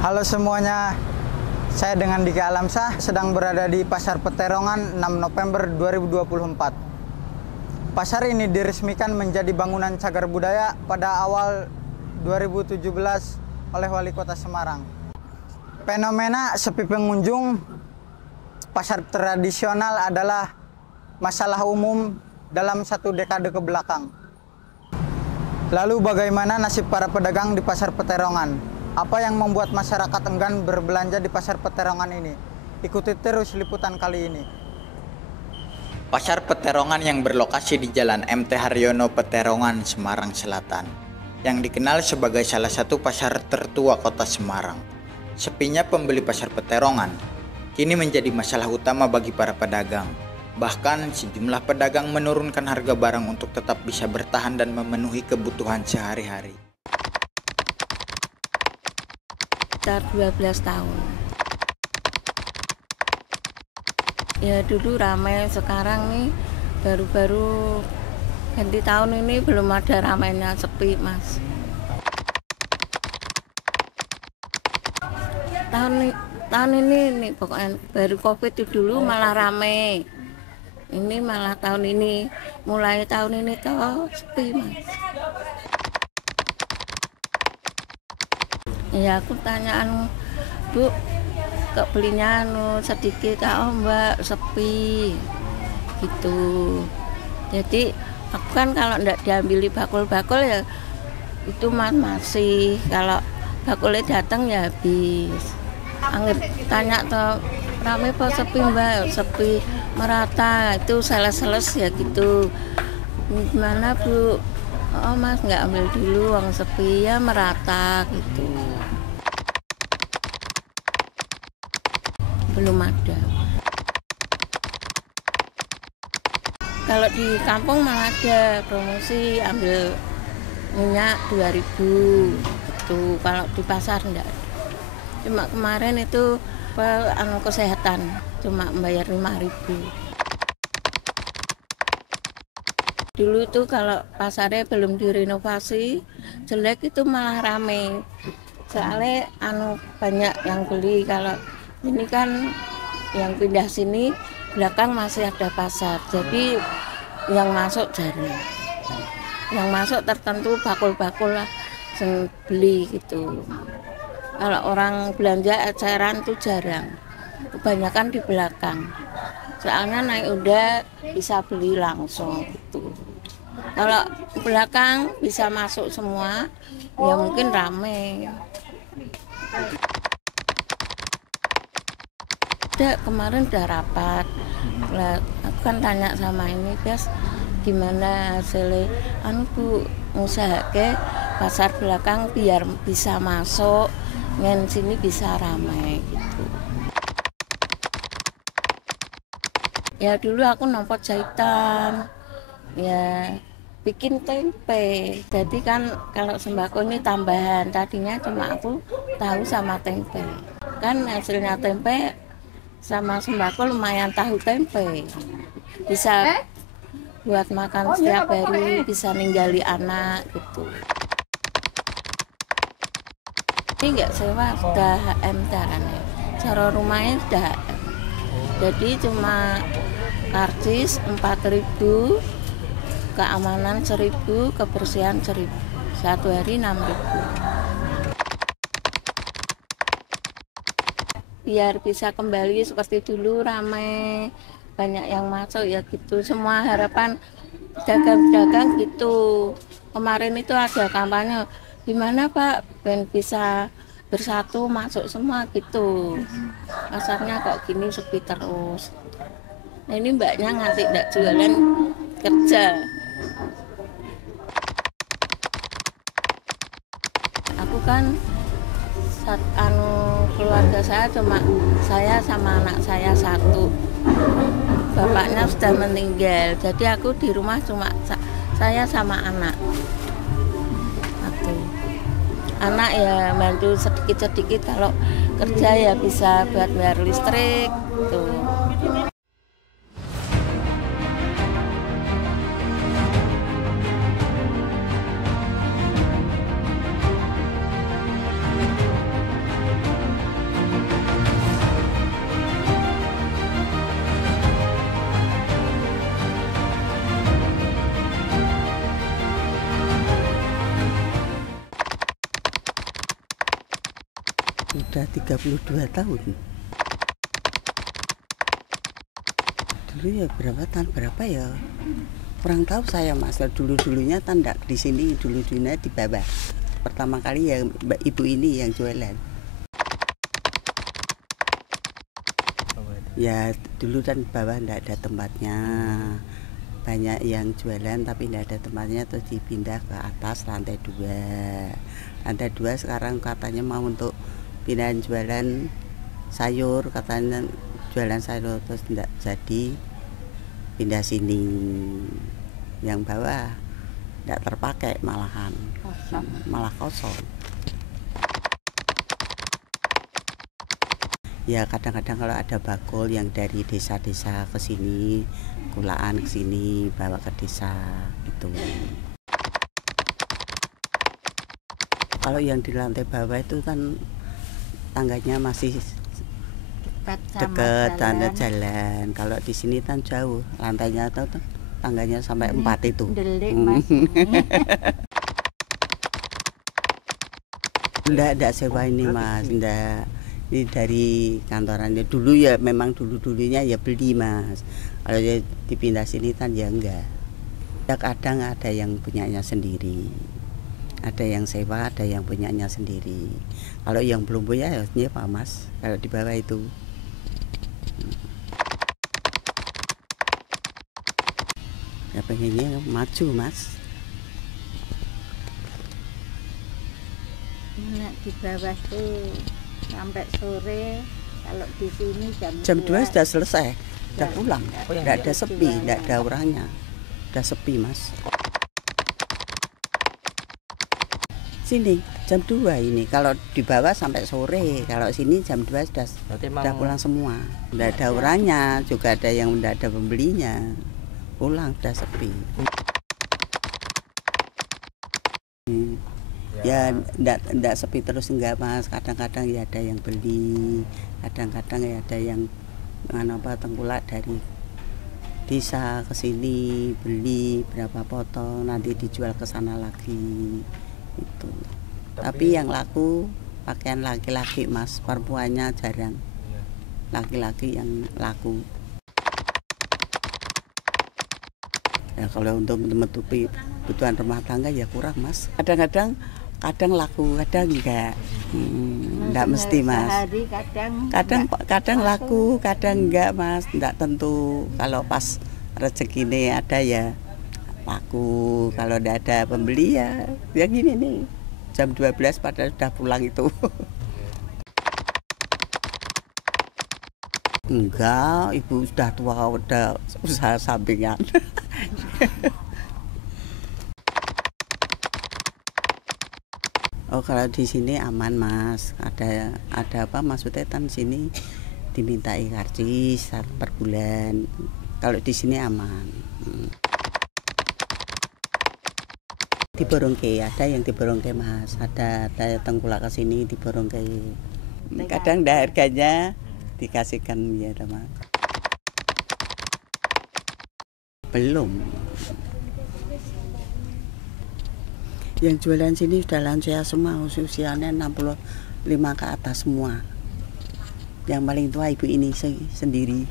Halo semuanya, saya dengan Dika Alamsyah sedang berada di Pasar Peterongan 6 November 2024. Pasar ini diresmikan menjadi bangunan cagar budaya pada awal 2017 oleh Wali Kota Semarang. Fenomena sepi pengunjung pasar tradisional adalah masalah umum dalam satu dekade ke belakang. Lalu bagaimana nasib para pedagang di Pasar Peterongan? Apa yang membuat masyarakat enggan berbelanja di Pasar Peterongan ini? Ikuti terus liputan kali ini. Pasar Peterongan yang berlokasi di Jalan MT Haryono Peterongan, Semarang Selatan, yang dikenal sebagai salah satu pasar tertua kota Semarang. Sepinya pembeli Pasar Peterongan kini menjadi masalah utama bagi para pedagang. Bahkan sejumlah pedagang menurunkan harga barang untuk tetap bisa bertahan dan memenuhi kebutuhan sehari-hari. Sekitar 12 tahun. Ya dulu ramai, sekarang nih baru-baru ganti tahun ini belum ada ramainya, sepi mas. Tahun ini nih pokoknya baru COVID itu dulu malah ramai. Ini malah tahun ini, mulai tahun ini toh sepi mas. Ya aku tanyaan, Bu, kok belinya sedikit, oh mbak sepi gitu. Jadi aku kan kalau ndak diambili bakul-bakul ya itu masih, kalau bakulnya datang ya habis. Anggap tanya toh rame apa sepi mbak, sepi merata, itu sales-sales ya gitu. Gimana Bu? Oh mas nggak ambil dulu, uang sepi ya merata gitu. Belum ada. Kalau di kampung malah ada promosi, ambil minyak 2.000 gitu. Kalau di pasar enggak ada. Cuma kemarin itu kesehatan cuma membayar 5.000. Dulu itu kalau pasarnya belum direnovasi, jelek itu malah rame. Soalnya banyak yang beli. Kalau ini kan yang pindah sini, belakang masih ada pasar. Jadi yang masuk jarang. Yang masuk tertentu bakul-bakul lah beli gitu. Kalau orang belanja eceran itu jarang. Kebanyakan di belakang. Soalnya naik udah bisa beli langsung gitu. Kalau belakang bisa masuk semua, ya mungkin rame. Kemarin udah rapat, aku kan tanya sama ini, guys, gimana hasilnya? Bu, usaha ke pasar belakang biar bisa masuk, ngen sini bisa ramai gitu. Ya dulu aku nompot jahitan, ya bikin tempe. Jadi kan kalau sembako ini tambahan, tadinya cuma aku tahu sama tempe. Kan hasilnya tempe sama sembako lumayan, tahu tempe. Bisa buat makan setiap hari, bisa ninggali anak gitu. Ini enggak sewa, sudah HM caranya. Cara rumahnya sudah HM. Jadi cuma karcis 4.000, keamanan 1.000, kebersihan 1.000, satu hari 6.000. Biar bisa kembali seperti dulu ramai, banyak yang masuk ya gitu. Semua harapan dagang-dagang gitu. Kemarin itu ada kampanye, gimana Pak ben bisa bersatu masuk semua gitu. Pasarnya kok gini sepi terus. Nah, ini mbaknya nganti tidak jualan, kerja. Aku kan keluarga saya cuma saya sama anak saya satu. Bapaknya sudah meninggal, jadi aku di rumah cuma saya sama anak. Anak ya bantu sedikit-sedikit, kalau kerja ya bisa buat bayar listrik tuh. Udah 32 tahun. Dulu ya berapa ya? Kurang tahu saya Mas. Dulu-dulunya tandak di sini, dulu-dulunya di bawah. Pertama kali ya Mbak Ibu ini yang jualan. Ya dulu kan bawah enggak ada tempatnya. Banyak yang jualan tapi enggak ada tempatnya, terus dipindah ke atas lantai 2. Lantai 2 sekarang katanya mau untuk pindahan jualan sayur, katanya jualan sayur, terus enggak jadi pindah sini. Yang bawah enggak terpakai malahan. Malah kosong. Ya kadang-kadang kalau ada bakul yang dari desa-desa ke sini, kulaan ke sini, bawa ke desa gitu. Kalau yang di lantai bawah itu kan tangganya masih dekat tanda jalan. Kalau di sini kan jauh, lantainya atau tangganya sampai 4 itu. Delik Mas. Enggak sewa ini Mas, enggak. Ini dari kantorannya dulu ya, memang dulunya ya beli Mas. Kalau ya dipindah sini kan ya enggak. Ya kadang ada yang punyanya sendiri, ada yang sewa, ada yang punyanya sendiri. Kalau yang belum punya ya nyewa Mas. Kalau di bawah itu. Ya pengennya maju Mas. Nah, di bawah tuh sampai sore, kalau di sini jam 2 sudah selesai, sudah Ya, pulang. Tidak ada sepi, tidak ada orangnya. Sudah sepi Mas. Sini jam 2 ini, kalau di bawah sampai sore, kalau sini jam 2 sudah pulang semua. Tidak ada orangnya, juga ada yang tidak ada pembelinya. Pulang sudah sepi. Ya enggak sepi terus enggak Mas, kadang-kadang ya ada yang beli, kadang-kadang ya ada yang tengkulak dari desa ke sini beli berapa potong, nanti dijual ke sana lagi itu. Tapi yang laku pakaian laki-laki Mas, perempuannya jarang. Laki-laki yang laku. Ya kalau untuk menutupi kebutuhan rumah tangga ya kurang Mas. Kadang laku, kadang enggak. Enggak mesti Mas. Kadang laku, kadang enggak Mas. Enggak tentu. Kalau pas rezeki ini ada ya laku. Kalau enggak ada pembeli ya gini nih. Jam 12 pada sudah pulang itu. Enggak, ibu sudah tua, udah usaha sampingan. Oh kalau di sini aman Mas, ada apa maksudnya kan sini dimintai karcis per bulan. Kalau di sini aman. Di Borongke ada yang di Borongke Mas, ada tengkulak ke sini di Borongke. Kadang dah harganya dikasihkan ya Mas. Belum. Yang jualan sini sudah lansia semua, usianya 65 ke atas semua. Yang paling tua ibu ini sendiri.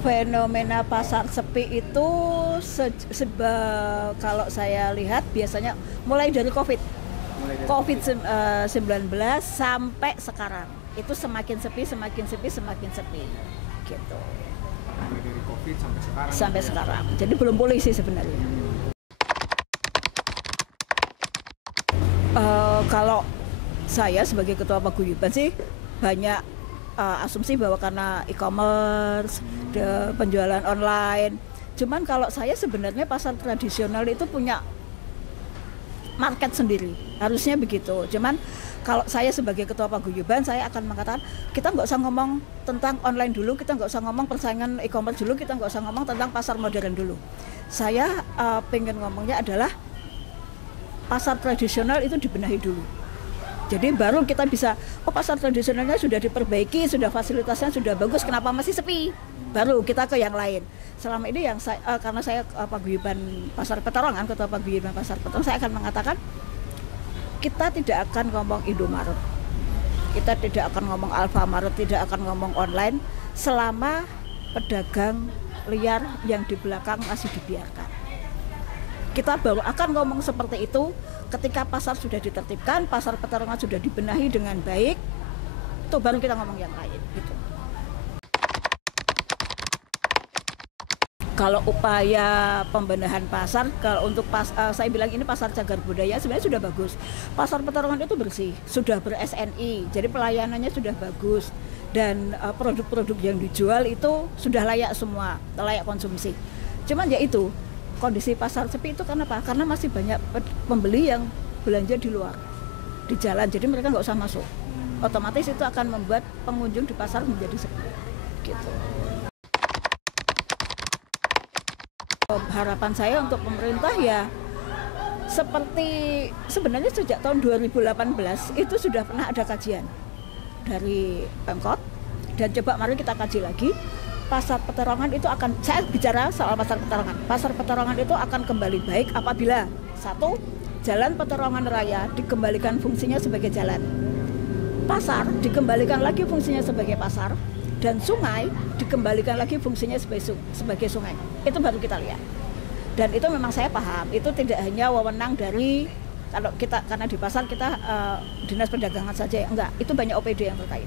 Fenomena pasar sepi itu kalau saya lihat biasanya mulai dari COVID-19 sampai sekarang itu semakin sepi gitu. Dari COVID sampai sekarang. Sampai sekarang. Jadi belum pulih sih sebenarnya. Kalau saya sebagai ketua paguyuban sih banyak asumsi bahwa karena e-commerce, penjualan online. Cuman kalau saya sebenarnya pasar tradisional itu punya market sendiri, harusnya begitu. Cuman kalau saya sebagai ketua paguyuban, saya akan mengatakan kita nggak usah ngomong tentang online dulu, kita nggak usah ngomong persaingan e-commerce dulu, kita nggak usah ngomong tentang pasar modern dulu. Saya pengen ngomongnya adalah pasar tradisional itu dibenahi dulu. Jadi baru kita bisa, oh pasar tradisionalnya sudah diperbaiki, sudah fasilitasnya sudah bagus, kenapa masih sepi? Baru kita ke yang lain. Selama ini yang saya, karena saya paguyuban Pasar Peterongan, ketua paguyuban Pasar Peterongan, saya akan mengatakan kita tidak akan ngomong Indomaret, kita tidak akan ngomong Alfamaret, tidak akan ngomong online selama pedagang liar yang di belakang masih dibiarkan. Kita baru akan ngomong seperti itu ketika pasar sudah ditertibkan, pasar Peterongan sudah dibenahi dengan baik, itu baru kita ngomong yang lain gitu. Kalau upaya pembenahan pasar, kalau untuk saya bilang ini pasar cagar budaya sebenarnya sudah bagus. Pasar Peterongan itu bersih, sudah ber-SNI, jadi pelayanannya sudah bagus dan produk-produk yang dijual itu sudah layak semua, layak konsumsi. Cuman ya itu kondisi pasar sepi itu karena apa? Karena masih banyak pembeli yang belanja di luar, di jalan, jadi mereka nggak usah masuk. Otomatis itu akan membuat pengunjung di pasar menjadi sepi. Gitu. Harapan saya untuk pemerintah ya seperti sebenarnya sejak tahun 2018 itu sudah pernah ada kajian dari Pemkot dan coba mari kita kaji lagi. Pasar Peterongan itu akan, saya bicara soal pasar Peterongan. Pasar Peterongan itu akan kembali baik apabila satu, jalan Peterongan Raya dikembalikan fungsinya sebagai jalan. Pasar dikembalikan lagi fungsinya sebagai pasar. Dan sungai dikembalikan lagi fungsinya sebagai sungai. Itu baru kita lihat. Dan itu memang saya paham, itu tidak hanya wewenang dari, kalau kita, karena di pasar kita dinas perdagangan saja, enggak, itu banyak OPD yang terkait.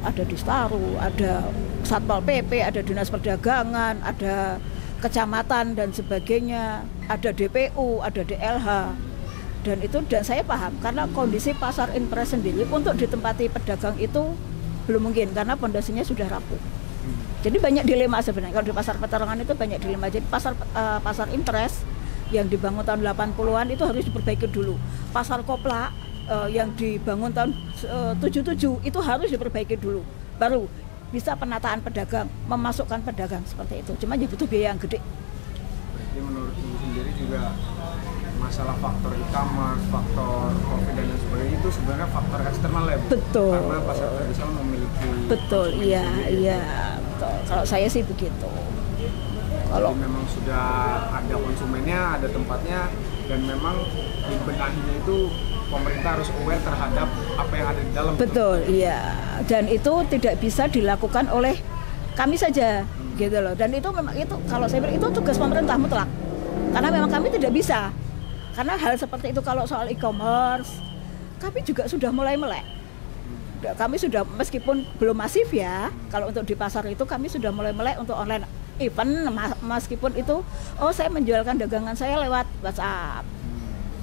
Ada Distaru, ada Satpol PP, ada dinas perdagangan, ada kecamatan dan sebagainya, ada DPU, ada DLH. Dan saya paham, karena kondisi pasar impres sendiri untuk ditempati pedagang itu belum mungkin karena pondasinya sudah rapuh. Jadi banyak dilema sebenarnya. Kalau di pasar Peterongan itu banyak dilema. Jadi pasar impres yang dibangun tahun 80-an itu harus diperbaiki dulu. Pasar Kopla yang dibangun tahun 77 itu harus diperbaiki dulu. Baru bisa penataan pedagang, memasukkan pedagang seperti itu. Cuma ya butuh biaya yang gede. Jadi menurut Ibu sendiri juga masalah faktor e-commerce, faktor COVID dan sebagainya itu sebenarnya faktor eksternal ya Bu? Betul. Karena pasar tradisional memiliki. Betul, iya. Betul. Kalau saya sih begitu. Kalau memang sudah ada konsumennya, ada tempatnya, dan memang dibenahinya itu pemerintah harus aware terhadap apa yang ada di dalam. Betul, iya. Dan itu tidak bisa dilakukan oleh kami saja, gitu loh. Dan itu memang itu kalau saya bilang itu tugas pemerintah mutlak. Karena memang kami tidak bisa. Karena hal seperti itu kalau soal e-commerce, kami juga sudah mulai melek. Kami sudah meskipun belum masif ya, kalau untuk di pasar itu kami sudah mulai melek untuk online. Even meskipun itu, oh saya menjualkan dagangan saya lewat WhatsApp,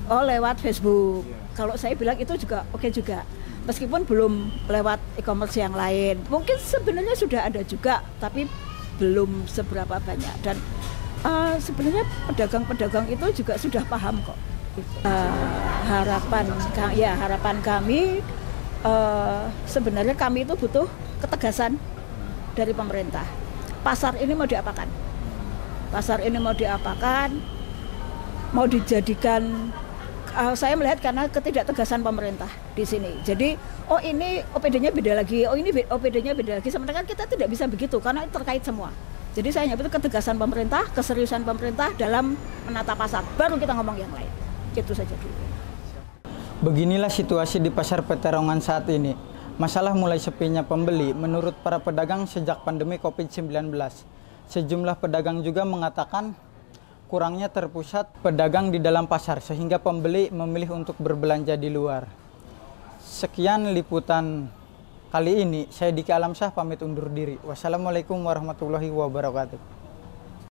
oh lewat Facebook. Kalau saya bilang itu juga oke juga. Meskipun belum lewat e-commerce yang lain, mungkin sebenarnya sudah ada juga, tapi belum seberapa banyak. Dan sebenarnya pedagang-pedagang itu juga sudah paham kok. Harapan kami sebenarnya kami itu butuh ketegasan dari pemerintah. Pasar ini mau diapakan? Pasar ini mau diapakan? Mau dijadikan saya melihat karena ketidaktegasan pemerintah di sini. Jadi, oh ini OPD-nya beda lagi, oh ini OPD-nya beda lagi. Sementara kan kita tidak bisa begitu karena itu terkait semua. Jadi saya nyebut ketegasan pemerintah, keseriusan pemerintah dalam menata pasar. Baru kita ngomong yang lain. Itu saja dulu. Beginilah situasi di Pasar Peterongan saat ini. Masalah mulai sepinya pembeli menurut para pedagang sejak pandemi COVID-19. Sejumlah pedagang juga mengatakan kurangnya terpusat pedagang di dalam pasar sehingga pembeli memilih untuk berbelanja di luar. Sekian liputan kali ini, saya Diki Alamsyah pamit undur diri. Wassalamualaikum warahmatullahi wabarakatuh.